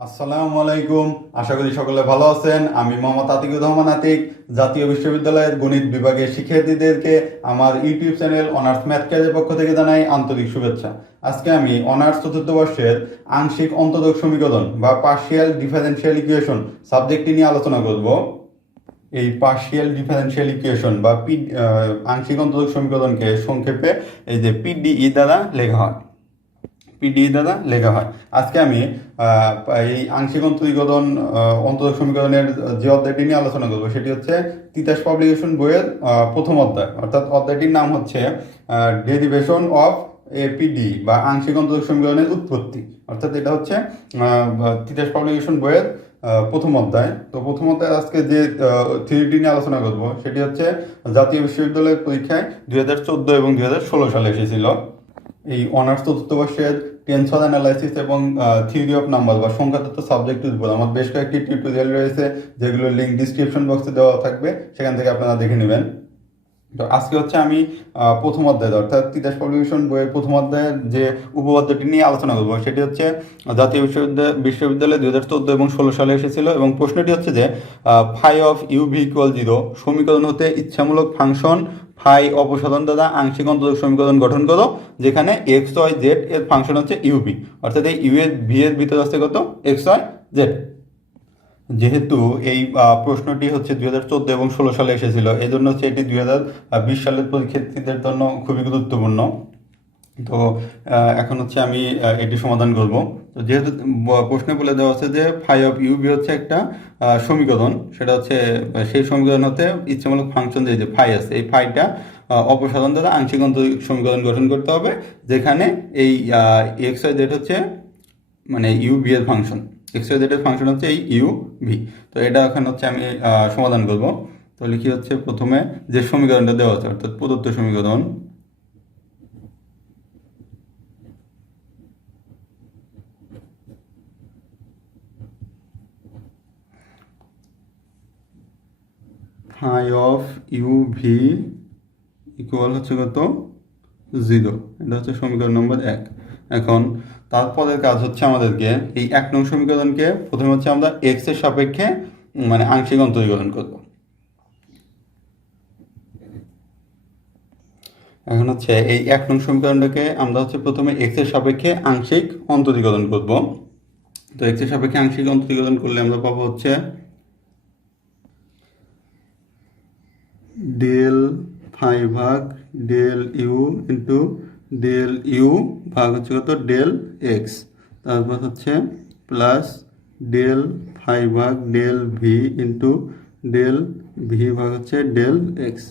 আসসালামু আলাইকুম। আশা করি সকলে ভালো আছেন। আমি মোহাম্মদ আতিকুর রহমান আতিক, জাতীয় বিশ্ববিদ্যালয়ের গণিত বিভাগের শিক্ষার্থীদেরকে আমার ইউটিউব চ্যানেল অনার্স ম্যাথ ক্লাসের পক্ষ থেকে জানাই আন্তরিক শুভেচ্ছা। আজকে আমি অনার্স চতুর্থ বর্ষের আংশিক অন্তরক সমীকরণ বা পার্শিয়াল ডিফারেনশিয়াল ইকুয়েশন সাবজেক্টটি নিয়ে আলোচনা করব। এই পার্শিয়াল ডিফারেনশিয়াল ইকুয়েশন বা আংশিক অন্তরক সমীকরণকে সংক্ষেপে এই যে পিডিই দ্বারা লেখা হয়। আজকে আমি এই আংশিক অন্তরীকরণ অন্তরক সমীকরণের যে অধ্যায়টি নিয়ে আলোচনা করবো সেটি হচ্ছে তিতাস পাবলিকেশন বইয়ের প্রথম অধ্যায়, অর্থাৎ অধ্যায়টির নাম হচ্ছে ডেরিভেশন অফ এ পিডি বা আংশিক অন্তরক সমীকরণের উৎপত্তি। অর্থাৎ এটা হচ্ছে তিতাস পাবলিকেশন বইয়ের প্রথম অধ্যায়। তো প্রথম অধ্যায় আজকে যে থিওরিটি নিয়ে আলোচনা করবো সেটি হচ্ছে জাতীয় বিশ্ববিদ্যালয়ের পরীক্ষায় 2014 এবং 2016 সালে এসেছিল। এই অনার্স চতুর্থ বর্ষের টেন্সর অ্যানালাইসিস এবং থিওরি অফ নাম্বার বা সংখ্যাতত্ত্ব সাবজেক্টের উপর আমার বেশ কয়েকটি টিউটোরিয়াল রয়েছে, যেগুলোর লিঙ্ক ডিসক্রিপশন বক্সে দেওয়া থাকবে, সেখান থেকে আপনারা দেখে নেবেন। তো আজকে হচ্ছে আমি প্রথম অধ্যায় অর্থাৎ তিতাস পাবলিকেশন বইয়ের প্রথম অধ্যায়ের যে উপপাদ্যটি নিয়ে আলোচনা করবো সেটি হচ্ছে জাতীয় বিশ্ববিদ্যালয়ে 2014 এবং 2016 সালে এসেছিল এবং প্রশ্নটি হচ্ছে যে phi of u v equal 0 সমীকরণ হতে ইচ্ছামূলক ফাংশন ফাই অপসারণ দ্বারা আংশিক অন্তরক সমীকরণ গঠন করো, যেখানে এক্স ওয়াই জেড এর ফাংশন হচ্ছে ইউভি, অর্থাৎ এই ইউ এর ভি এর ভিতরে আসছে কত এক্স ওয়াই জেড। যেহেতু এই প্রশ্নটি হচ্ছে 2014 এবং 2016 সালে এসেছিল, এই জন্য হচ্ছে এটি 2020 সালের পরীক্ষার্থীদের জন্য খুবই গুরুত্বপূর্ণ। তো এখন হচ্ছে আমি এটি সমাধান করব। তো যেহেতু প্রশ্নে বলে দেওয়া আছে যে ফাই অফ ইউ বি হচ্ছে একটা সমীকরণ, সেটা হচ্ছে সেই সমীকরণ হতে ইচ্ছামূলক ফাংশন যে ফাই আছে, এই ফাইটা অপসারণ দ্বারা আংশিক অন্তরক সমীকরণ গঠন করতে হবে, যেখানে এই এক্স ওয়াই জেড হচ্ছে মানে ইউ ভি এর ফাংশন, এক্স ওয়াই জেড এর ফাংশন হচ্ছে এই ইউ ভি। তো এটা এখন হচ্ছে আমি সমাধান করব। তো লিখি হচ্ছে প্রথমে যে সমীকরণটা দেওয়া আছে অর্থাৎ প্রদত্ত সমীকরণ phi of u v equal হচ্ছে কত 0, এটা হচ্ছে সমীকরণ নম্বর 1। এখন তারপরের কাজ হচ্ছে আমাদেরকে এই 1 নং সমীকরণকে প্রথমে হচ্ছে আমরা এক্স এর সাপেক্ষে মানে আংশিক অন্তরীকরণ করব। এখন হচ্ছে এই 1 নং সমীকরণটাকে আমরা হচ্ছে প্রথমে এক্স এর সাপেক্ষে আংশিক অন্তরীকরণ করব। তো এক্স এর সাপেক্ষে আংশিক অন্তরীকরণ করলে আমরা পাবো হচ্ছে ডেল ফাই ভাগ del u into del u ভাগ হচ্ছে কত ডেল এক্স, তারপর হচ্ছে প্লাস ডেল ফাই ভাগ del v into del v ভাগ হচ্ছে ডেল এক্স।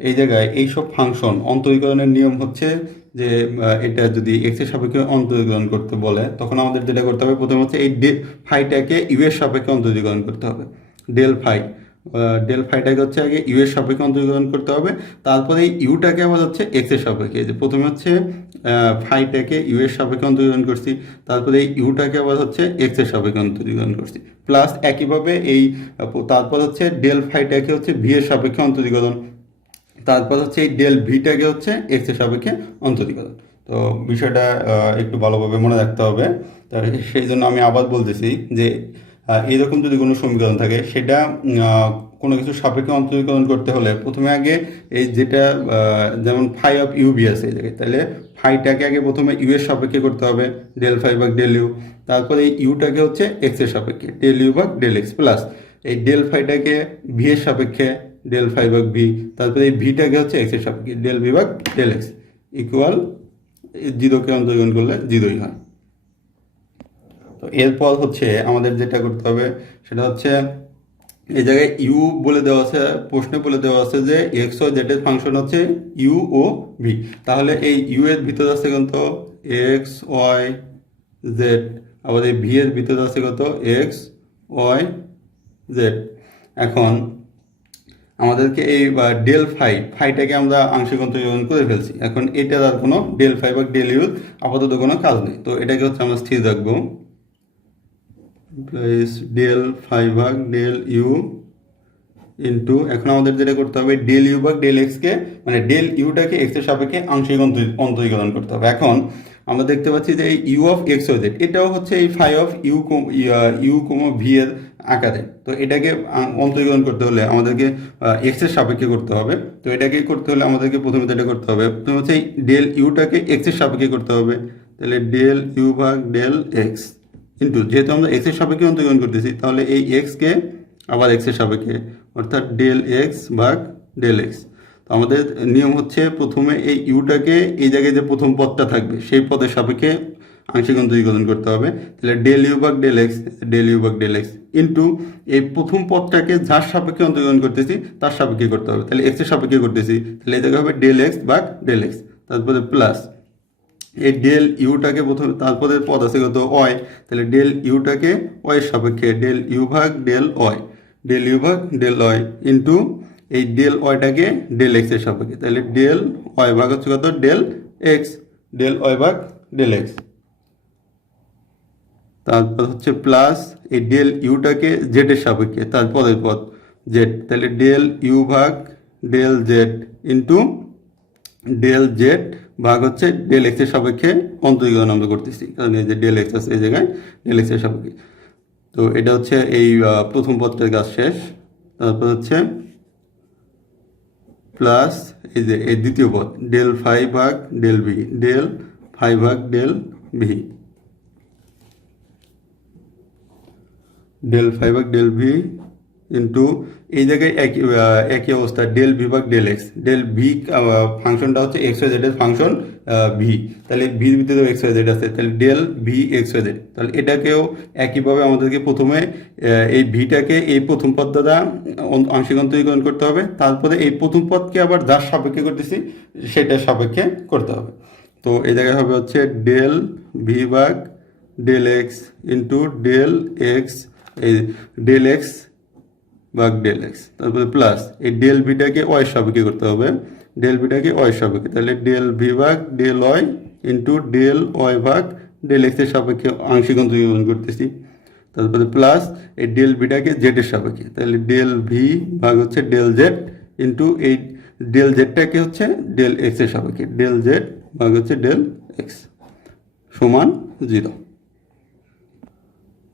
এই জায়গায় এইসব ফাংশন অন্তরীকরণের নিয়ম হচ্ছে যে এটা যদি এক্স এর সাপেক্ষে অন্তরীকরণ করতে বলে তখন আমাদের যেটা করতে হবে প্রথমে হচ্ছে এই ফাইটাকে ইউ এর সাপেক্ষে অন্তরীকরণ করতে হবে। ডেল ফাইটাকে হচ্ছে আগে ইউ এর সাপেক্ষে অন্তরীকরণ করতে হবে, তারপরে এই ইউটাকে আবার হচ্ছে এক্স এর সাপেক্ষে, যে প্রথমে হচ্ছে ফাইটাকে ইউ এর সাপেক্ষে অন্তরীকরণ করছি, তারপরে এই ইউটাকে আবার হচ্ছে এক্স এর সাপেক্ষে অন্তরীকরণ করছি, প্লাস একইভাবে এই তারপর হচ্ছে ডেল ফাইটাকে হচ্ছে ভি এর সাপেক্ষে অন্তরীকরণ, তারপর হচ্ছে এই ডেল ভিটাকে হচ্ছে এক্স এর সাপেক্ষে অন্তরীকরণ। তো বিষয়টা একটু ভালোভাবে মনে রাখতে হবে। তো সেই জন্য আমি আবার বলতেছি যে এইরকম যদি কোনো সমীকরণ থাকে সেটা কোনো কিছু সাপেক্ষে অন্তরীকরণ করতে হলে প্রথমে আগে এই যেটা যেমন ফাই অফ ইউ বি আছে এই জায়গায়, তাহলে ফাইটাকে আগে প্রথমে ইউ এর সাপেক্ষে করতে হবে ডেল ফাই ভাগ ডেল ইউ, তারপরে এই ইউটাকে হচ্ছে এক্স এর সাপেক্ষে ডেল ইউ ভাগ ডেল এক্স, প্লাস এই ডেল ফাইটাকে ভি এর সাপেক্ষে ডেল ফাই ভাগ ভি, তারপরে এই ভিটাকে হচ্ছে এক্স এর সাপেক্ষে ডেল ভি ভাগ ডেল এক্স ইকুয়াল 0কে অন্তরীকরণ করলে 0ই হয়। তো এরপর হচ্ছে আমাদের যেটা করতে হবে সেটা হচ্ছে এই জায়গায় ইউ বলে দেওয়া আছে, প্রশ্নে বলে দেওয়া আছে যে এক্স ওয়াই জেড এর ফাংশন হচ্ছে ইউ ও ভি, তাহলে এই ইউ এর ভিতরে আছে কত এক্স ওয়াই জেড, আবার এই ভি এর ভিতরে আছে কত এক্স ওয়াই জেড। এখন আমাদেরকে এই ডেল ফাইটাকে আমরা আংশিক অন্তরীকরণ করে ফেলছি, এখন এটার আর কোনো ডেল ফাই বা ডেল ইউর আপাতত কোনো কাজ নেই, তো এটাকে হচ্ছে আমরা স্থির রাখবো প্লাস ডেল ফাই ভাগ ডেল ইউ ইন্টু, এখন আমাদের যেটা করতে হবে ডেল ইউ ভাগ ডেল এক্সকে মানে ডেল ইউটাকে এক্স এর সাপেক্ষে আংশিক অন্তরীকরণ করতে হবে। এখন আমরা দেখতে পাচ্ছি যে এই u of x y z এটাও হচ্ছে এই ফাই অফ ইউ ভি এর আকারে। তো এটাকে অন্তরীকরণ করতে হলে আমাদেরকে এক্সের সাপেক্ষে করতে হবে। তো এটাকে করতে হলে আমাদেরকে প্রথমে এটা করতে হবে, প্রথমে হচ্ছে এই ডেল ইউটাকে এক্সের সাপেক্ষে করতে হবে। তাহলে ডেল ইউ ভাগ ডেল এক্স ইন্টু, যেহেতু আমরা এক্সের সাপেক্ষে অন্তরীকরণ করতেছি তাহলে এই এক্সকে আবার এক্সের সাপেক্ষে, অর্থাৎ ডেল এক্স ভাগ ডেল এক্স। তো আমাদের নিয়ম হচ্ছে প্রথমে এই ইউটাকে এই জায়গায় যে প্রথম পদটা থাকবে সেই পদের সাপেক্ষে আংশিক অন্তরীকরণ করতে হবে। তাহলে ডেল ইউ ভাগ ডেল এক্স, ডেল ইউ ভাগ ডেল এক্স ইন্টু এই প্রথম পদটাকে যার সাপেক্ষে অন্তরীকরণ করতেছি তার সাপেক্ষে করতে হবে। তাহলে এক্সের সাপেক্ষে করতেছি, তাহলে এই জায়গায় হবে ডেল এক্স ভাগ ডেল এক্স, তারপরে প্লাস এই ডেল ইউটাকে প্রথমে, তারপরে পদ আছে কত ওয়াই, তাহলে ডেল ইউটাকে ওয়াইয়ের সাপেক্ষে ডেল ইউ ভাগ ডেল ওয়াই, ডেল ইউ ভাগ ডেল ওয়াই ইন্টু এই ডেল ওয়াইটাকে ডেল এক্স এর সাপেক্ষে, তাহলে ডেল ওয়াই ভাগ হচ্ছে কত ডেল এক্স, ডেল ওয়াই ভাগ ডেল এক্স। তারপর হচ্ছে প্লাস এই ডেল ইউটাকে জেড এর সাপেক্ষে, তারপরের পদ জেড, তাহলে ডেল ইউ ভাগ del z into del z ভাগ হচ্ছে ডেল এক্স এর সাপেক্ষে অন্তরীকরণ আমরা করতেছি, কারণ এই যে ডেল এক্স আছে এই জায়গায় ডেল এক্স এর সাপেক্ষে। তো এটা হচ্ছে এই প্রথম পদটার কাজ শেষ। তারপর হচ্ছে প্লাস এই যে এই দ্বিতীয় পদ ডেল ফাই ভাগ ডেল ভি, ডেল ফাই ভাগ ডেল ভি, ডেল ফাই ভাগ ডেল ভি ইন্টু এই জায়গায় একই অবস্থা ডেল ভি ভাগ ডেল এক্স, ডেল ভি ফাংশনটা হচ্ছে এক্স ওয়াই জেড এর ফাংশন ভি, তাহলে ভির ভিতরেও এক্স ওয়াই জেড আছে, তাহলে del v x y z. তাহলে এটাকেও একইভাবে আমাদেরকে প্রথমে এই ভিটাকে এই প্রথম পদ দ্বারা আংশিক অন্তরীকরণ করতে হবে, তারপরে এই প্রথম পদকে আবার যার সাপেক্ষে করতেছি সেটার সাপেক্ষে করতে হবে। তো এই জায়গায় হবে হচ্ছে ডেল ভি ভাগ del x into del x, এই ডেল এক্স ভাগ ডেল এক্স, তারপরে প্লাস এই ডেল ভিটাকে ওয়াই সাপেক্ষে করতে হবে, ডেল ভিটাকে ওয়াই সাপেক্ষে, তাহলে ডেল ভি ভাগ del y into del y ভাগ ডেল এক্স এর সাপেক্ষে আংশিক অন্তরীকরণ করতেছি, তারপরে প্লাস এই ডেল ভিটাকে জেড এর সাপেক্ষে, তাহলে ডেল ভি ভাগ হচ্ছে ডেল জেড ইন্টু এই ডেল জেডটাকে হচ্ছে ডেল এক্স এর সাপেক্ষে, ডেল জেড ভাগ হচ্ছে ডেল এক্স সমান 0।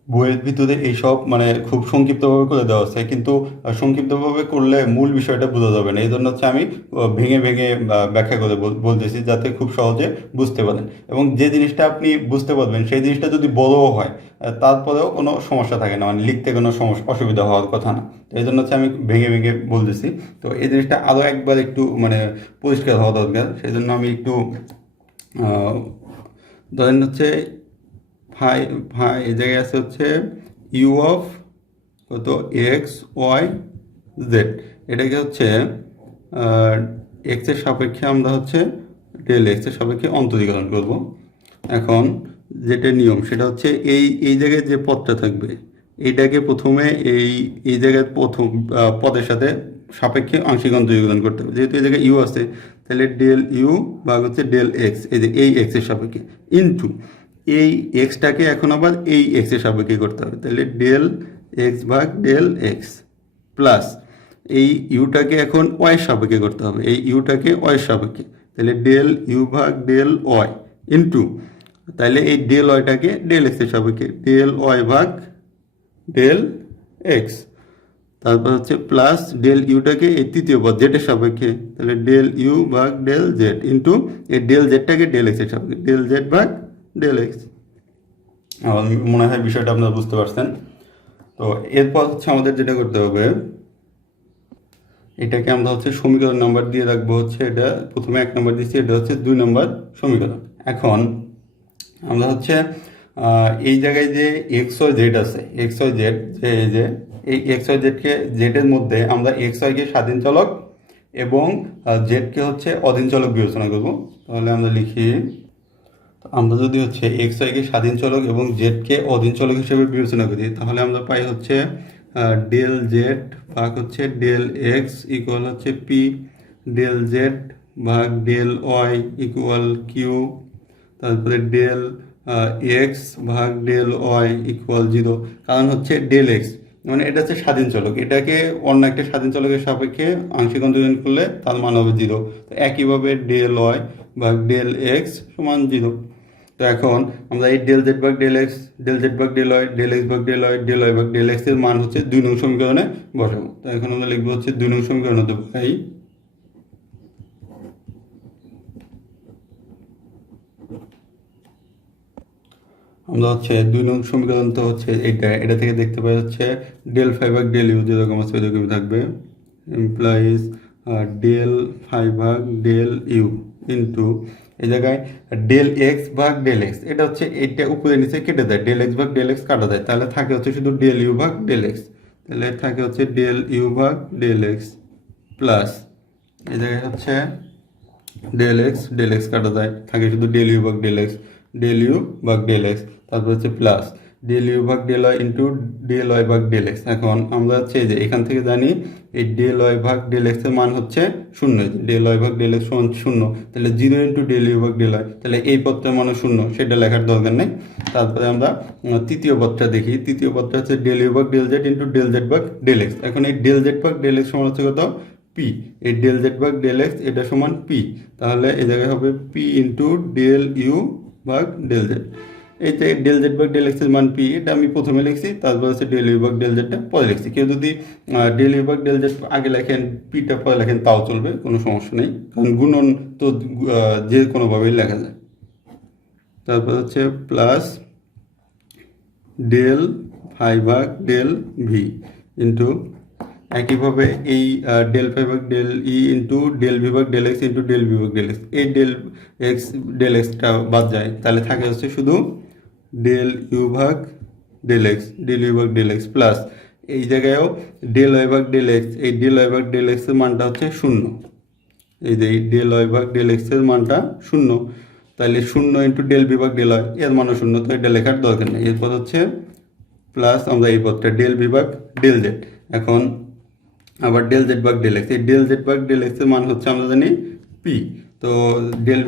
বইয়ের ভিতরে এইসব মানে খুব সংক্ষিপ্তভাবে করে দেওয়া আছে, কিন্তু সংক্ষিপ্তভাবে করলে মূল বিষয়টা বোঝা যাবে না, এই জন্য হচ্ছে আমি ভেঙে ভেঙে ব্যাখ্যা করে বলতেছি যাতে খুব সহজে বুঝতে পারেন, এবং যে জিনিসটা আপনি বুঝতে পারবেন সেই জিনিসটা যদি বড়ও হয় তারপরেও কোনো সমস্যা থাকে না, মানে লিখতে কোনো অসুবিধা হওয়ার কথা না। তো এই জন্য হচ্ছে আমি ভেঙে ভেঙে বলতেছি। তো এই জিনিসটা আরও একবার একটু মানে পরিষ্কার হওয়া দরকার, সেই জন্য আমি একটু ধরেন হচ্ছে ফাই এই জায়গায় আছে হচ্ছে ইউ অফ কত এক্স ওয়াই জেড, এটাকে হচ্ছে এক্সের সাপেক্ষে আমরা হচ্ছে ডেল এক্সের সাপেক্ষে অন্তরীকরণ করব। এখন যেটা নিয়ম সেটা হচ্ছে এই জায়গায় যে পদটা থাকবে এইটাকে প্রথমে এই জায়গায় প্রথম পদের সাথে সাপেক্ষে আংশিক অন্তরীকরণ করতে হবে, যেহেতু এই জায়গায় ইউ আছে তাহলে ডেল ইউ ভাগ হচ্ছে ডেল এক্স, এই যে এই এক্সের সাপেক্ষে ইন্টু এই এক্সটাকে এখন আবার এই এক্সের সাপেক্ষে করতে হবে, তাহলে ডেল এক্স ভাগ ডেল এক্স প্লাস এই ইউটাকে এখন ওয়াইয়ের সাপেক্ষে করতে হবে, এই ইউটাকে ওয়াইয়ের সাপেক্ষে, তাহলে ডেল ইউ ভাগ ডেল ওয়াই ইন্টু তাহলে এই ডেল ওয়াইটাকে ডেল এক্সের সাপেক্ষে, ডেল ওয়াই ভাগ ডেল এক্স, তারপর হচ্ছে প্লাস ডেল ইউটাকে এই তৃতীয় পদ জেডের সাপেক্ষে, তাহলে ডেল ইউ ভাগ ডেল জেড ইন্টু এই ডেল জেডটাকে ডেল এক্সের সাপেক্ষে, ডেল জেড ভাগ ডেল এক্স। আমার মনে হয় বিষয়টা আপনারা বুঝতে পারছেন। তো এরপর হচ্ছে আমাদের যেটা করতে হবে, এটাকে আমরা হচ্ছে সমীকরণ নাম্বার দিয়ে রাখবো হচ্ছে, এটা প্রথমে 1 নম্বর দিচ্ছি, এটা হচ্ছে 2 নম্বর সমীকরণ। এখন আমরা হচ্ছে এই জায়গায় যে এক্স ওয়াই জেড আছে, এক্স ওয়াই জেড এই যে এই এক্স ওয়াই জেডকে জেডের মধ্যে আমরা এক্স ওয়াইকে স্বাধীন চলক এবং জেডকে হচ্ছে অধীন চলক বিবেচনা করবো। তাহলে আমরা লিখি, আমরা যদি হচ্ছে এক্স ওয়াইকে স্বাধীন চলক এবং জেডকে অধীন চলক হিসেবে বিবেচনা করি তাহলে আমরা পাই হচ্ছে ডেল জেড ভাগ হচ্ছে ডেল এক্স ইকুয়াল হচ্ছে পি, ডেল জেড ভাগ ডেল ওয়াই ইকুয়াল কিউ, তারপরে ডেল এক্স ভাগ ডেল ওয়াই ইকুয়াল 0, কারণ হচ্ছে ডেল এক্স মানে এটা হচ্ছে স্বাধীন চলক, এটাকে অন্য একটা স্বাধীন চলকের সাপেক্ষে আংশিক অন্তরীকরণ করলে তার মান হবে 0। তো একইভাবে ডেল ওয়াই ভাগ ডেল এক্স সমান 0। তো এখন আমরা এই ডেল জেড ভাগ ডেল এক্স, ডেল জেড ভাগ ডেল ওয়াই, ডেল এক্স ভাগ ডেল ওয়াই, ডেল ওয়াই ভাগ ডেল এক্স এর মান হচ্ছে 2 নং সমীকরণে বসাবো। তো এখন আমরা লিখবো হচ্ছে 2 নং সমীকরণ হতে পাই আমরা হচ্ছে 2 নং সমীকরণ তো হচ্ছে এটা থেকে দেখতে পাই হচ্ছে ডেল ফাই ভাগ ডেল ইউ যেরকম আছে ওইরকমই থাকবে, ইমপ্লাইজ ডেল ফাই ভাগ ডেল ইউ ইন্টু এই জায়গায় ডেল এক্স ভাগ ডেল এক্স, এটা হচ্ছে এইটা উপরে নিচে কেটে দেয়, ডেল এক্স ভাগ ডেল এক্স কাটা যায়, তাহলে থাকে হচ্ছে শুধু ডেল ইউ ভাগ ডেল এক্স, তাহলে থাকে হচ্ছে ডেল ইউ ভাগ ডেল এক্স প্লাস এই জায়গায় হচ্ছে ডেল এক্স কাটা যায়, থাকে শুধু ডেল ইউ ভাগ ডেল ইউ ভাগ ডেল এক্স, তারপর হচ্ছে প্লাস ডেল ইউ ভাগ del y into del y ভাগ ডেল এক্স। এখন আমরা হচ্ছে যে এখান থেকে জানি এই ডেল ওয়াই ভাগ ডেল এক্স এর মান হচ্ছে 0, ডেল ওয়াই ভাগ ডেল এক্স সমান 0, তাহলে 0 ইন্টু ডেল ইউ ভাগ ডেল ওয়াই, তাহলে এই পদটার মান 0, সেটা লেখার দরকার নেই। তারপরে আমরা তৃতীয় পদটা দেখি, তৃতীয় পদটা হচ্ছে ডেল ইউ ভাগ del z into del z ভাগ ডেল এক্স। এখন এই ডেল জেড ভাগ ডেল এক্স সমান হচ্ছে কত, পি, এই ডেল জেড ভাগ ডেল এক্স এটা সমান পি, তাহলে এই জায়গায় হবে পি ইন্টু ডেল ইউ ভাগ ডেল জেড। এই যে ডেল জেড ভাগ ডেল এক্স এর মান পি, এটা আমি প্রথমে লিখছি, তারপর হচ্ছে ডেল ইউ ভাগ ডেল জেডটা পরে লিখছি। কেউ যদি ডেল ইউ ভাগ ডেল জেড আগে লেখেন পিটা পরে লেখেন তাও চলবে, কোনো সমস্যা নেই, কারণ গুণন তো যে কোনোভাবেই লেখা যায়। তারপর হচ্ছে প্লাস ডেল ফাই ভাগ ডেল ভি ইন্টু একইভাবে এই ডেল ফাই ভাগ del e into del v ভাগ del x into del v ভাগ ডেল এক্স, এই ডেল এক্সটা বাদ যায়, তাহলে থাকে হচ্ছে শুধু ডেল ইউ ভাগ ডেল ইউ ভাগ ডেল এক্স প্লাস এই জায়গায়ও ডেল ওয়াই ভাগ ডেল এক্স, এই ডেল ওয়াই ভাগ ডেল এক্স এর মানটা হচ্ছে 0, এই যে এই ডেল ওয়াই ভাগ ডেল এক্স এর মানটা 0, তাহলে 0 ইন্টু ডেল ভি ভাগ ডেল ওয়াই এর মানও 0, তো এটা লেখার দরকার নেই। এরপর হচ্ছে প্লাস আমরা এই পদটা ডেল ভি ভাগ ডেল জেড, এখন আবার ডেল জেড ভাগ ডেল এক্স, এই ডেল জেড ভাগ ডেল এক্স এর মান হচ্ছে আমরা জানি পি, তো ডেল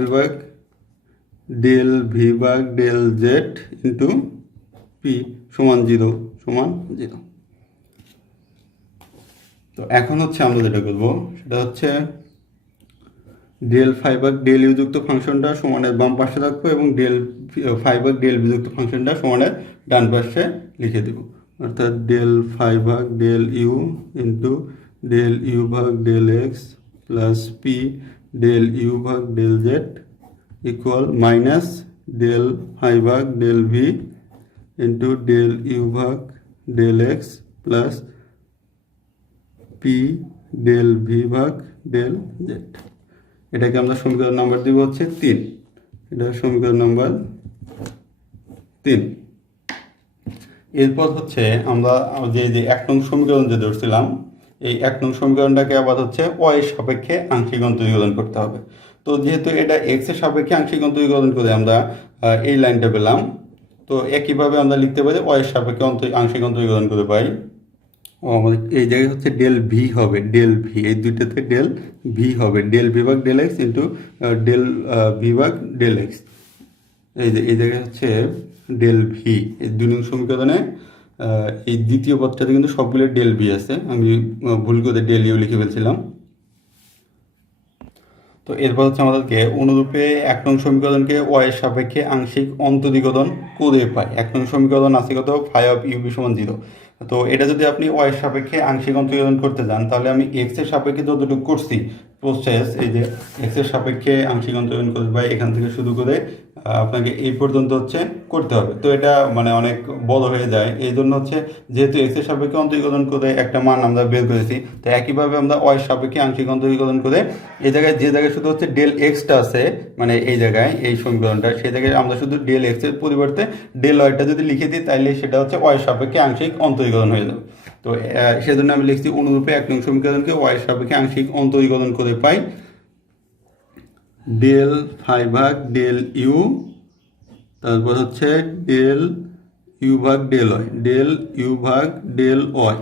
ভি ভাগ ডেল জেড ইন্টু পি সমান 0 সমান 0। তো এখন হচ্ছে আমরা যেটা করবো সেটা হচ্ছে ডেল ফাই ভাগ ডেল ইউ যুক্ত ফাংশনটা সমানের বাম পাশে রাখবো এবং ডেল ফাই ভাগ ডেল ভি যুক্ত ফাংশনটা সমানের ডান পাশে লিখে দেবো, অর্থাৎ ডেল ফাই ভাগ del u into del u ভাগ del x plus p del u ভাগ del z equal minus del phi ভাগ del v into del u ভাগ del x plus p del v ভাগ ডেল জেড। এটাকে আমরা সমীকরণ number দিব হচ্ছে 3, এটা সমীকরণ নাম্বার 3। এরপর হচ্ছে আমরা যে 1 নং সমীকরণ যে ধরছিলাম, এই 1 নং সমীকরণটাকে আবার হচ্ছে ওয়াই এর সাপেক্ষে আংশিক অন্তরীকরণ করতে হবে। তো যেহেতু এটা এক্স এর সাপেক্ষে আংশিক অন্তরীকরণ করে আমরা এই লাইনটা পেলাম, তো একইভাবে আমরা লিখতে পারি ওয়াই এর সাপেক্ষে আংশিক অন্তরীকরণ করে পাই। আমাদের এই জায়গায় হচ্ছে ডেল ভি হবে, ডেল ভি এই দুইটাতে ডেল ভি হবে, ডেল ভি ভাগ del x into del v ভাগ ডেল এক্স, এই জায়গায় হচ্ছে ডেল ভি। এই 2 নং সমীকরণে এই দ্বিতীয় পদটাতে কিন্তু সবগুলো ডেল ভি আছে, আমি ভুল করে ডেল ইউ লিখে ফেলছিলাম। তো এরপর হচ্ছে আমাদেরকে অনুরূপে 1 নং সমীকরণকে ওয়াই এর সাপেক্ষে আংশিক অন্তরীকরণ করে পাই। 1 নং সমীকরণ আছে কত, ফাই অফ ইউ বি সমান 0। তো এটা যদি আপনি ওয়াই এর সাপেক্ষে আংশিক অন্তরীকরণ করতে যান, তাহলে আমি এক্স এর সাপেক্ষে যতটুকু করছি প্রসেস, এই যে এক্স এর সাপেক্ষে আংশিক অন্তরীকরণ করতে পাই, এখান থেকে শুরু করে আপনাকে এই পর্যন্ত হচ্ছে করতে হবে। তো এটা মানে অনেক বড় হয়ে যায়, এই জন্য হচ্ছে যেহেতু এক্স এর সাপেক্ষে অন্তরীকরণ করে একটা মান আমরা বের করেছি, তো একইভাবে আমরা ওয়াই এর সাপেক্ষে আংশিক অন্তরীকরণ করে এই জায়গায় যে জায়গায় শুধু হচ্ছে ডেল এক্সটা আছে, মানে এই জায়গায় এই সমীকরণটা, সেই জায়গায় আমরা শুধু ডেল এক্স এর পরিবর্তে ডেল ওয়াইটা যদি লিখে দিই, তাহলে সেটা হচ্ছে ওয়াই এর সাপেক্ষে আংশিক অন্তরীকরণ হয়ে যাবে। তো সেজন্য আমি লিখছি অনুরূপে 1 নং সমীকরণকে ওয়াই এর সাপেক্ষে আংশিক অন্তরীকরণ করে পাই ডেল ফাই ভাগ ডেল ইউ, তারপর হচ্ছে ডেল ইউ ভাগ ডেল ওয়াই, ডেল ইউ ভাগ ডেল ওয়াই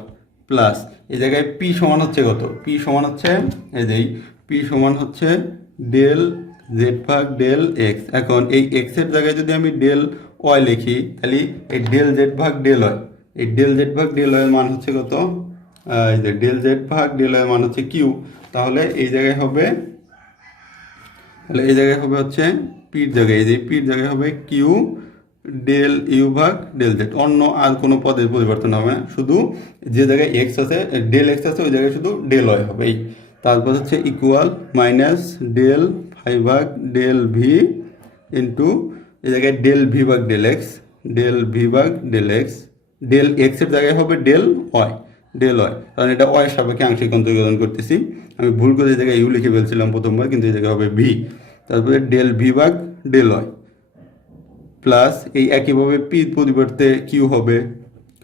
প্লাস এই জায়গায় পি সমান হচ্ছে কত, পি সমান হচ্ছে এই যে পি সমান হচ্ছে ডেল জেড ভাগ ডেল এক্স। এখন এই এক্স এর জায়গায় যদি আমি ডেল ওয়াই লিখি, তাহলে এই ডেল জেড ভাগ ডেল ওয়াই, এই ডেল জেড ভাগ ডেল ওয়াই এর মান হচ্ছে কত, এই যে ডেল জেড ভাগ ডেল ওয়াই এর মান হচ্ছে কিউ, তাহলে এই জায়গায় হবে হচ্ছে পির জায়গায়, এই যে পির জায়গায় হবে কিউ ডেল ইউ ভাগ ডেল জেড, অন্য আর কোনো পদের পরিবর্তন হবে না, শুধু যে জায়গায় এক্স আছে ডেল এক্স আছে ওই জায়গায় শুধু ডেল ওয়াই হবে। এই তারপর হচ্ছে ইকুয়াল মাইনাস ডেল ফাইভ ভাগ ডেল ভি ইন্টু এই জায়গায় ডেল ভি ভাগ ডেল এক্স, ডেল ভি ভাগ ডেল এক্স, ডেল এক্সের জায়গায় হবে ডেল ওয়াই, ডেল ওয়াই, কারণ এটা ওয়াই সাপেক্ষে আংশিক অন্তর্গ্রহণ করতেছি, আমি ভুল করে এই জায়গায় ইউ লিখে ফেলছিলাম প্রথমবার, কিন্তু এই জায়গায় হবে ভি, তারপরে ডেল ভি ভাগ ডেল ওয়াই প্লাস এই একইভাবে পি পরিবর্তে কিউ হবে,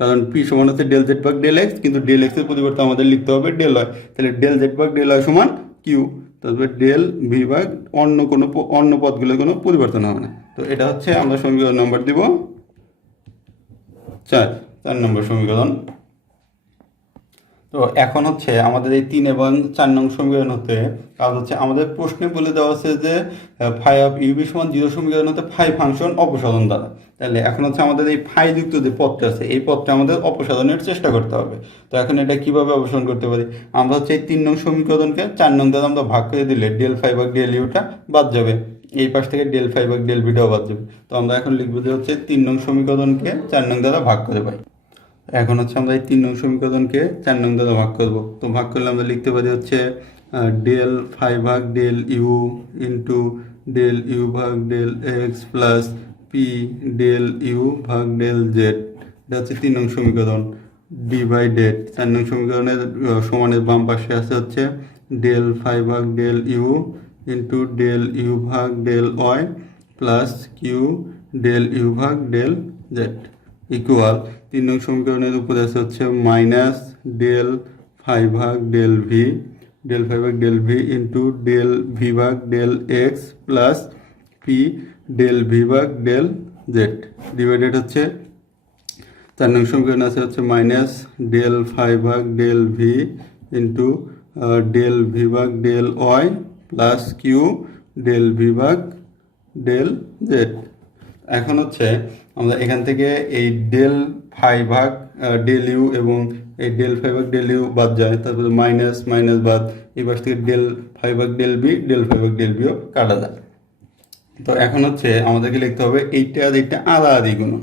কারণ পি সমান হচ্ছে ডেল জেড ভাগ ডেল এক্স, কিন্তু ডেল এক্সের পরিবর্তে আমাদের লিখতে হবে ডেল ওয়াই, তাহলে ডেল জেড ভাগ ডেল ওয়াই সমান কিউ, তারপরে ডেল ভি ভাগ অন্য পদগুলোর কোনো পরিবর্তন হবে না। তো এটা হচ্ছে আমরা সমীকরণ নম্বর দিব 4 নম্বর সমীকরণ। তো এখন হচ্ছে আমাদের এই 3 এবং 4 নং সমীকরণ হতে কাজ হচ্ছে আমাদের প্রশ্নে বলে দেওয়া আছে যে ফাই অফ ইউবি সমান 0 সমীকরণ হতে ফাই ফাংশন অপসারণ দ্বারা, তাহলে এখন হচ্ছে আমাদের এই ফাই যুক্ত যে পদটা আছে এই পদটা আমাদের অপসারণের চেষ্টা করতে হবে। তো এখন এটা কিভাবে অপসারণ করতে পারি, আমরা হচ্ছে এই 3 নং সমীকরণকে 4 নং দ্বারা আমরা ভাগ করে দিলে ডেল ফাই ভাগ ডেল ইউটা বাদ যাবে, এই পাশ থেকে ডেল ফাই ভাগ ডেল বিটাও বাদ যাবে। তো আমরা এখন লিখবো যে হচ্ছে 3 নং সমীকরণকে 4 নং দ্বারা ভাগ করে পাই। এখন হচ্ছে আমরা এই 3 নং সমীকরণকে 4 নং দ্বারা ভাগ করব। তো ভাগ করলে আমরা লিখতে পারি হচ্ছে ডেল ফাই ভাগ del u into del u ভাগ del x plus p del u ভাগ ডেল জেড, এটা হচ্ছে 3 নং সমীকরণ, ডিভাইডেড 4 নং সমীকরণের সমানের বাম পাশে আছে হচ্ছে ডেল ফাই ভাগ del u into del u ভাগ del y plus q del u ভাগ ডেল জেড ইকুয়াল 3 নং সমীকরণের উপরে আছে হচ্ছে মাইনাস ডেল ফাই ভাগ del v into del v ভাগ del x plus p del v ভাগ ডেল জেড ডিভাইডেড হচ্ছে 4 নং সমীকরণ আছে হচ্ছে মাইনাস ডেল ফাই ভাগ del v into del v ভাগ del y plus q del v ভাগ ডেল জেড। এখন হচ্ছে আমরা এখান থেকে এই ডেল ফাই ভাগ ডেল ইউ এবং এই ডেল ফাই ভাগ ডেল ইউ বাদ যায়, তারপরে মাইনাস মাইনাস বাদ, এই পাশ থেকে ডেল ফাই ভাগ ডেল ফাই ভাগ ডেল বিও কাটা যায়। তো এখন হচ্ছে আমাদেরকে লিখতে হবে এইটা আর এইটা আলাদা গুণন,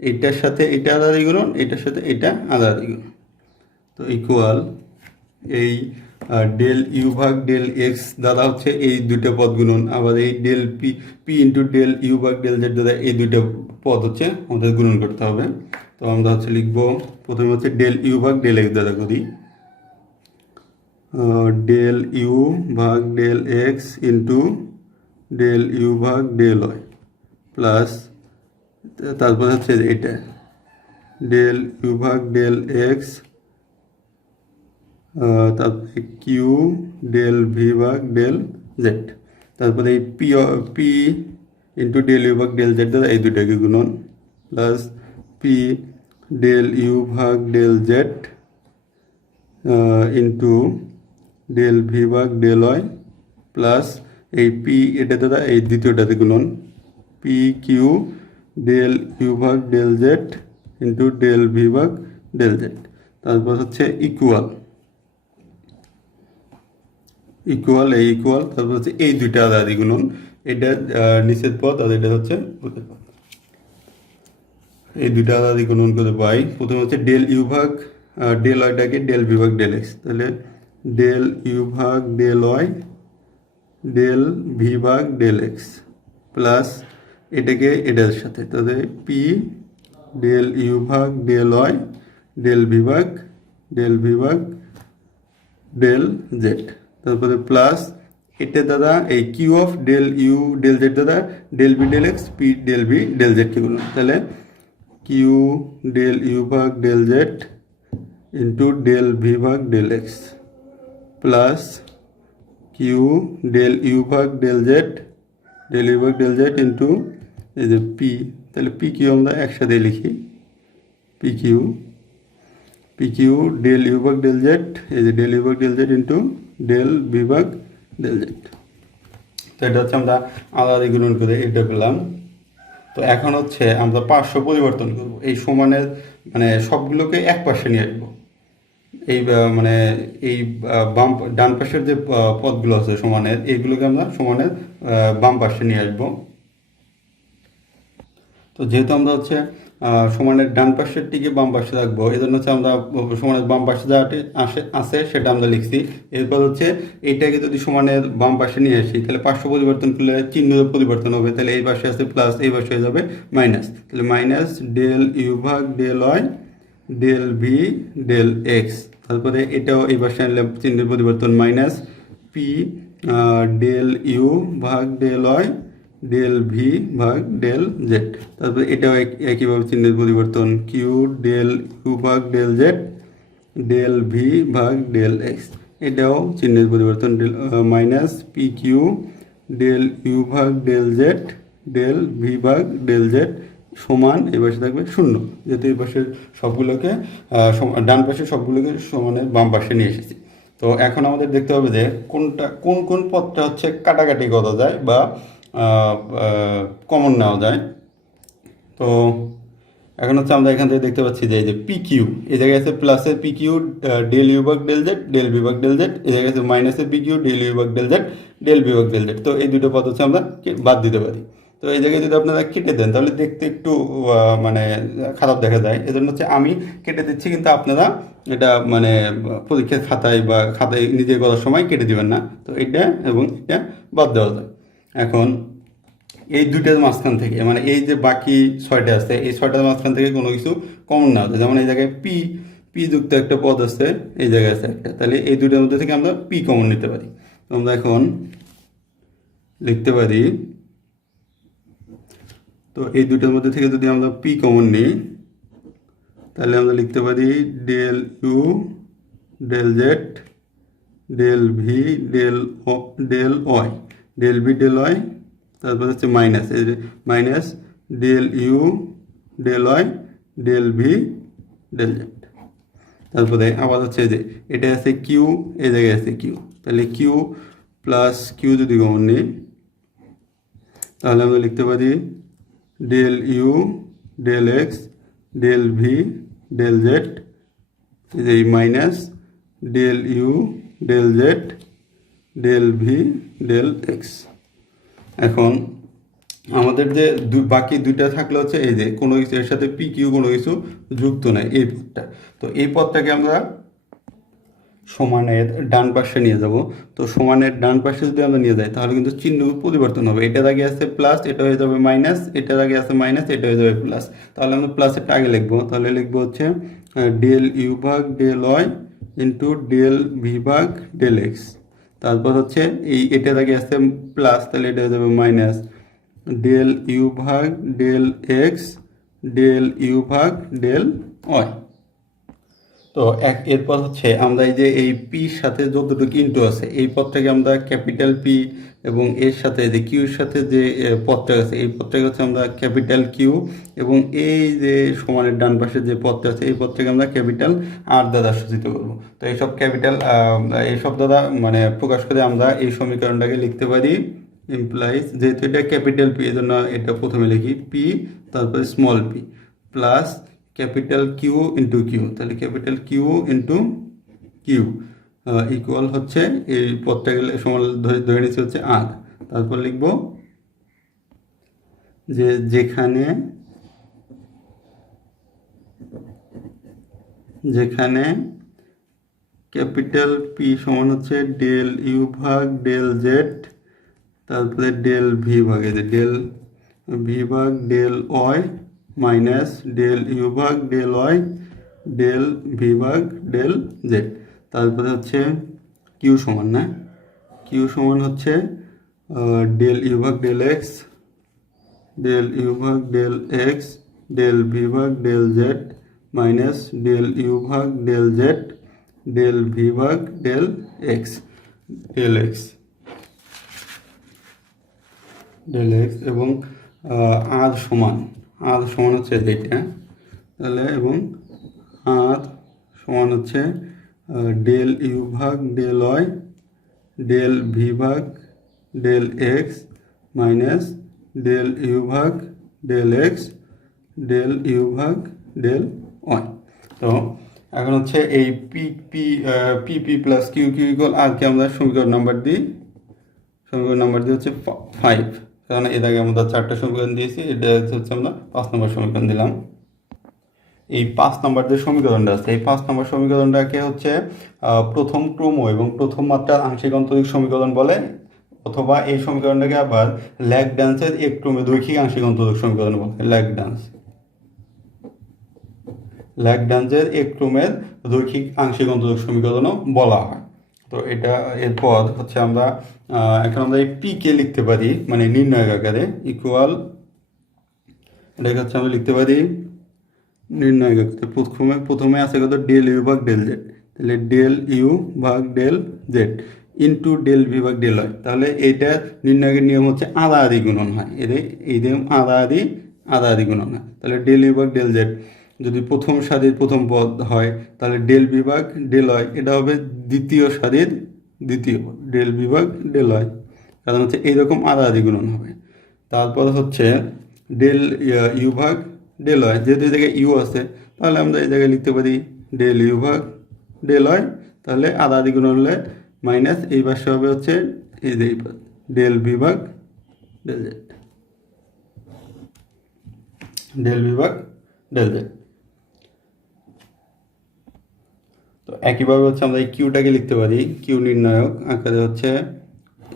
এইটার সাথে এইটা আলাদা গুণন, এইটার সাথে এইটা আলাদা গুণন। তো ইকুয়াল এই ডেল ইউ ভাগ ডেল এক্স দ্বারা হচ্ছে এই দুইটা পদ গুণন, আবার এই del p into del u ভাগ ডেল জেড দ্বারা এই দুইটা পদ হচ্ছে আমাদের গুণন করতে হবে। তো আমরা হচ্ছে লিখবো প্রথমে হচ্ছে ডেল ইউ ভাগ ডেল এক্স দ্বারা করি, ডেল ইউ ভাগ del x into del u ভাগ ডেল ওয়াই প্লাস তারপর হচ্ছে এটা ডেল ইউ ভাগ ডেল এক্স, তারপরে কিউ ডেল ভি ভাগ ডেল জেড, তারপরে এই পি ইন্টু ডেল ইউ ভাগ ডেল জেড দ্বারা এই দুটাকে গুণন প্লাস পি ডেল ইউ ভাগ del z into del v ভাগ ডেল ওয়াই প্লাস এই পি এটা দ্বারা এই দ্বিতীয়টাতে গুণন পি কিউ ডেল ইউ ভাগ del z into del v ভাগ ডেল জেড, তারপর হচ্ছে ইকুয়াল এই ইকুয়াল, তারপর হচ্ছে এই দুইটা আলাদা গুণন, এটা নিচের পদ আর এটা হচ্ছে উপরের পদ, এই দুইটা আলাদা গুণন করে পাই। প্রথমে হচ্ছে ডেল ইউ ভাগ ডেল ওয়াইটাকে ডেল ভি ভাগ ডেল এক্স, তাহলে ডেল ইউ ভাগ ডেল ওয়াই ডেল ভি ভাগ ডেল এক্স প্লাস এটাকে এটার সাথে, তাহলে পি ডেল ইউ ভাগ ডেল ওয়াই ডেল ভি ভাগ ডেল জেড, তারপরে প্লাস এটা দ্বারা এই q of del u del z দ্বারা del b del x p del b del z কে গুণ, তাহলে কিউ ডেল ইউ ভাগ del z into del v ভাগ del x plus q del u ভাগ ডেল জেড ইন্টু এই যে p, তাহলে পি কিউ আমরা একসাথে লিখি পি কিউ ডেল ইউ ভাগ ডেল জেড, এই যে ডেল ইউ ভাগ del z into del v ভাগ ডেল জেড। তো এটা হচ্ছে আমরা আলাদা গুণন করে এটা পেলাম। তো এখন হচ্ছে আমরা পার্শ্ব পরিবর্তন করব, এই সমানের মানে সবগুলোকে এক পাশে নিয়ে আসবো, এই মানে এই ডান পাশের যে পদগুলো আছে সমানের, এইগুলোকে আমরা সমানের বাম পাশে নিয়ে আসবো। তো যেহেতু আমরা হচ্ছে সমানের ডান পাশেরটিকে বাম পাশে রাখবো, এই জন্য হচ্ছে আমরা সমানের বাম পাশে যা আছে সেটা আমরা লিখছি। এরপর হচ্ছে এইটাকে যদি সমানের বাম পাশে নিয়ে আসি, তাহলে পার্শ্ব পরিবর্তন করলে চিহ্ন পরিবর্তন হবে। তাহলে এই পাশে আছে প্লাস, এই পাশে হয়ে যাবে মাইনাস। তাহলে মাইনাস ডেল ইউ ভাগ del y del v del x. তারপরে এটাও এই পাশে আনলে চিহ্নের পরিবর্তন মাইনাস পি ডেল ইউ ভাগ ডেল ওয়াই ডেল ভি ভাগ ডেল জেড। তারপরে এটাও একইভাবে চিহ্নের পরিবর্তন কিউ ডেল ইউ ভাগ ডেল জেড ডেল ভি ভাগ ডেল এক্স। এটাও চিহ্নের পরিবর্তন minus p q del u ভাগ ডেল জেড ডেল ভি ভাগ ডেল জেড সমান এই পাশে থাকবে শূন্য, যেহেতু এই পাশের সবগুলোকে ডান পাশের সবগুলোকে সমানের বাম পাশে নিয়ে এসেছি। তো এখন আমাদের দেখতে হবে যে কোন পদটা হচ্ছে কাটাকাটি করা যায় বা কমন নেওয়া যায়। তো এখন হচ্ছে আমরা এখান থেকে দেখতে পাচ্ছি যে এই যে পি কিউ, এই জায়গায় আছে প্লাসের পি কিউ ডেল ইউ ভাগ ডেল জেড ডেল বি ভাগ ডেল জেড, এই জায়গায় আছে মাইনাসের পি কিউ ডেল ইউ ভাগ ডেল জেড ডেল বি ভাগ ডেল জেড। তো এই দুটো পদ হচ্ছে আমরা বাদ দিতে পারি। তো এই জায়গায় যদি আপনারা কেটে দেন তাহলে দেখতে একটু মানে খারাপ দেখা যায়, এজন্য হচ্ছে আমি কেটে দিচ্ছি, কিন্তু আপনারা এটা মানে পরীক্ষার খাতায় বা খাতায় নিজে করার সময় কেটে দিবেন না। তো এটা এবং এটা বাদ দেওয়া যায়। এখন এই দুইটার মাঝখান থেকে মানে এই যে বাকি ছয়টা আছে, এই ছয়টার মাঝখান থেকে কোনো কিছু কমন না আছে। যেমন এই জায়গায় পি যুক্ত একটা পদ আছে, এই জায়গায় আছে একটা, তাহলে এই দুইটার মধ্যে থেকে আমরা পি কমন নিতে পারি। তো আমরা এখন লিখতে পারি, তো এই দুইটার মধ্যে থেকে যদি আমরা পি কমন নিই তাহলে আমরা লিখতে পারি del u del z del v del y del v del y, তারপর হচ্ছে মাইনাস, এই যে minus del u del y del v del z. তারপরে আবার হচ্ছে যে এটা আছে কিউ, এই জায়গায় আছে কিউ, তাহলে কিউ প্লাস কিউ যদি কমন নিই তাহলে আমরা লিখতে পারি del u del x del v del z, এই যে minus del u del z del v del x. এখন আমাদের যে বাকি দুইটা থাকলে হচ্ছে এই যে কোনো কিছু এর সাথে পি কিউ কোনো কিছু যুক্ত নাই এই পদটা। তো এই পদটাকে আমরা সমানের ডান পাশে নিয়ে যাব। তো সমানের ডান পাশে যদি আমরা নিয়ে যাই তাহলে কিন্তু চিহ্ন পরিবর্তন হবে। এটার আগে আছে প্লাস, এটা হয়ে যাবে মাইনাস, এটার আগে আছে মাইনাস, এটা হয়ে যাবে প্লাস। তাহলে আমরা প্লাসেরটা আগে লিখবো, তাহলে লিখবো হচ্ছে ডেল ইউ ভাগ del y into del v ভাগ ডেল এক্স। তারপর হচ্ছে এটার আগে আছে প্লাস, তাহলে এটা হয়ে যাবে মাইনাস ডেল ইউ ভাগ ডেল এক্স ডেল ইউ ভাগ ডেল ওয়াই। তো এরপর হচ্ছে আমরা এই যে এই পির সাথে যতটুকু ইন্টু আছে এই পদটাকে আমরা ক্যাপিটাল পি এবং এর সাথে যে কিউর সাথে যে পদটা আছে এই পদটাকে হচ্ছে আমরা ক্যাপিটাল কিউ, এবং এই যে সমানের ডান পাশে যে পদটা আছে এই পদটাকে আমরা ক্যাপিটাল আর দ্বারা সূচিত করব। তো এইসব ক্যাপিটাল এইসব দ্বারা মানে প্রকাশ করে আমরা এই সমীকরণটাকে লিখতে পারি ইমপ্লাইজ, যেহেতু এটা ক্যাপিটাল পি এই জন্য এটা প্রথমে লিখি পি তারপরে small p plus capital q into q, তাহলে capital q into q equal হচ্ছে এই পদটা গেলে সমান ধরে নিচ্ছে হচ্ছে আর। তারপর লিখব যে যেখানে ক্যাপিটাল পি সমান হচ্ছে ডেল ইউ ভাগ ডেল জেড তারপরে ডেল ভি ভাগে ডেল ভি ভাগ del y minus del u ভাগ ডেল ওয়াই ডেল ভি ভাগ ডেল জেড। তারপরে হচ্ছে কিউ সমান না, কিউ সমান হচ্ছে ডেল ইউ ভাগ ডেল এক্স ডেল ইউ ভাগ ডেল এক্স ডেল ভি ভাগ del z minus del u ভাগ ডেল জেড ডেল ভি ভাগ ডেল এক্স এবং আর সমান হচ্ছে এইটা, তাহলে এবং আর সমান হচ্ছে ডেল ইউ ভাগ ডেল ওয়াই ডেল ভি ভাগ del x minus del u ভাগ ডেল এক্স ডেল ইউ ভাগ ডেল ওয়াই। তো এখন হচ্ছে এই p p p p plus q q equal আরকে আমরা সমীকরণ নাম্বার দিই, সমীকরণ নাম্বার দিয়ে হচ্ছে 5, কারণ এর আগে আমরা 4টা সমীকরণ দিয়েছি, এটা হচ্ছে আমরা 5 নম্বর সমীকরণ দিলাম। এই 5 নম্বর যে সমীকরণটা আছে, এই 5 নম্বর সমীকরণটাকে হচ্ছে প্রথম ক্রম এবং প্রথম মাত্রার আংশিক অন্তরীক সমীকরণ বলে, অথবা এই সমীকরণটাকে আবার ল্যাগরাঞ্জের এক ক্রমে রৈখিক আংশিক অন্তরীক সমীকরণ বলে। ল্যাগরাঞ্জের এক ক্রমের রৈখিক আংশিক অন্তরীক সমীকরণও বলা হয়। তো এটা এরপর হচ্ছে আমরা এখন আমরা এই পি কে লিখতে পারি মানে নির্ণায়ক আকারে ইকুয়াল, এটাকে হচ্ছে আমরা লিখতে পারি নির্ণয় করতে প্রথমে আছে কত ডেল ইউ ভাগ ডেল জেড, তাহলে ডেল ইউ ভাগ del z into del v ভাগ ডেল হয়। তাহলে এইটা নির্ণয়ের নিয়ম হচ্ছে আড়াআড়ি গুণন হয়, এই নিয়ম আড়াআড়ি গুণন হয়। তাহলে ডেল ইউ ভাগ ডেল জেড যদি প্রথম সারির প্রথম পদ হয় তাহলে ডেল বি ভাগ ডেল হয়, এটা হবে দ্বিতীয় সারির দ্বিতীয় পদ, ডেল বি ভাগ ডেল হয়, কারণ হচ্ছে এইরকম আড়াআড়ি গুণন হবে। তারপর হচ্ছে ডেল ইউ ভাগ ডেল হয়, যেহেতু এই জায়গায় ইউ আছে তাহলে আমরা এই জায়গায় লিখতে পারি ডেল ইউ ভাগ ডেল হয়, তাহলে আড়াআড়ি গুণন হলে মাইনাস এই পাশে হবে হচ্ছে এই যে ডেল বি ভাগ ডেল জেড, ডেল বি ভাগ ডেল জেড। তো একইভাবে হচ্ছে আমরা এই কিউটাকে লিখতে পারি কিউ নির্ণায়ক আকারে হচ্ছে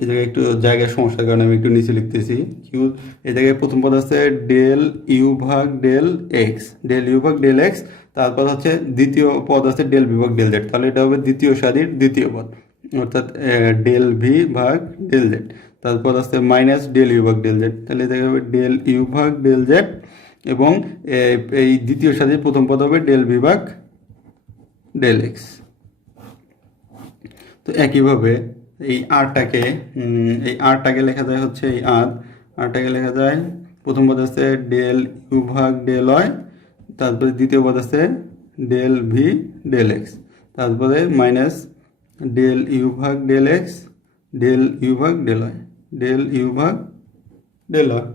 এই জায়গায় একটু জায়গার সমস্যার কারণে আমি একটু নিচে লিখতেছি কিউ। এই জায়গায় প্রথম পদ আছে ডেল ইউ ভাগ ডেল এক্স, ডেল ইউ ভাগ ডেল এক্স, তারপর হচ্ছে দ্বিতীয় পদ আছে ডেল ভি ভাগ ডেল জেড, তাহলে এটা হবে দ্বিতীয় সারির দ্বিতীয় পদ, অর্থাৎ ডেল ভি ভাগ ডেল জেড। তারপর আছে মাইনাস ডেল ইউ ভাগ ডেল জেড, তাহলে এই জায়গায় হবে ডেল ইউ ভাগ ডেল জেড, এবং এই দ্বিতীয় সারির প্রথম পদ হবে ডেল ভি ভাগ ডেল এক্স। তো একইভাবে এই আরটাকে লেখা যায় হচ্ছে এই আরটাকে লেখা যায় প্রথম পদ আছে ডেল ইউ ভাগ ডেল ওয়াই, তারপরে দ্বিতীয় পদ আছে ডেল ভি ডেল এক্স, তারপরে মাইনাস ডেল ইউ ভাগ ডেল এক্স, ডেল ইউ ভাগ ডেল ওয়াই, ডেল ইউ ভাগ ডেল ওয়াই।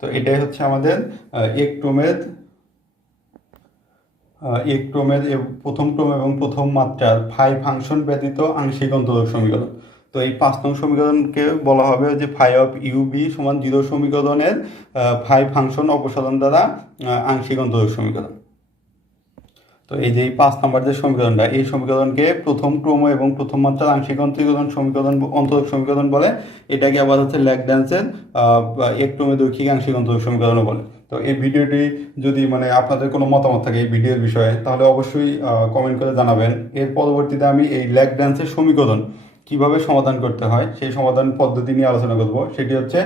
তো এটাই হচ্ছে আমাদের এক ক্রমের প্রথম ক্রম এবং প্রথম মাত্রার ফাই ফাংশন ব্যতীত আংশিক অন্তরক সমীকরণ। তো এই 5 নং সমীকরণকে বলা হবে যে ফাই অফ ইউ বি সমান 0 সমীকরণের ফাই ফাংশন অপসারণ দ্বারা আংশিক অন্তরক সমীকরণ। তো এই যে 5 নম্বর যে সমীকরণটা, এই সমীকরণকে প্রথম ক্রম এবং প্রথম মাত্রার আংশিক অন্তরক সমীকরণ বলে। এটাকে আবার হচ্ছে ল্যাগরাঞ্জের এক ক্রমে রৈখিক আংশিক অন্তরক সমীকরণও বলে। তো এই ভিডিওটি যদি মানে আপনাদের কোনো মতামত থাকে এই ভিডিওর বিষয়ে তাহলে অবশ্যই কমেন্ট করে জানাবেন। এর পরবর্তীতে আমি এই ল্যাগরাঞ্জের সমীকরণ কিভাবে সমাধান করতে হয় সেই সমাধান পদ্ধতি নিয়ে আলোচনা করব, সেটি হচ্ছে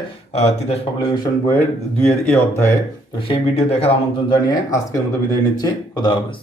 তিতাস পপুলেশন বইয়ের 2 অধ্যায়ে। তো সেই ভিডিও দেখার আমন্ত্রণ জানিয়ে আজকের মতো বিদায় নিচ্ছি। খোদা হাফেজ।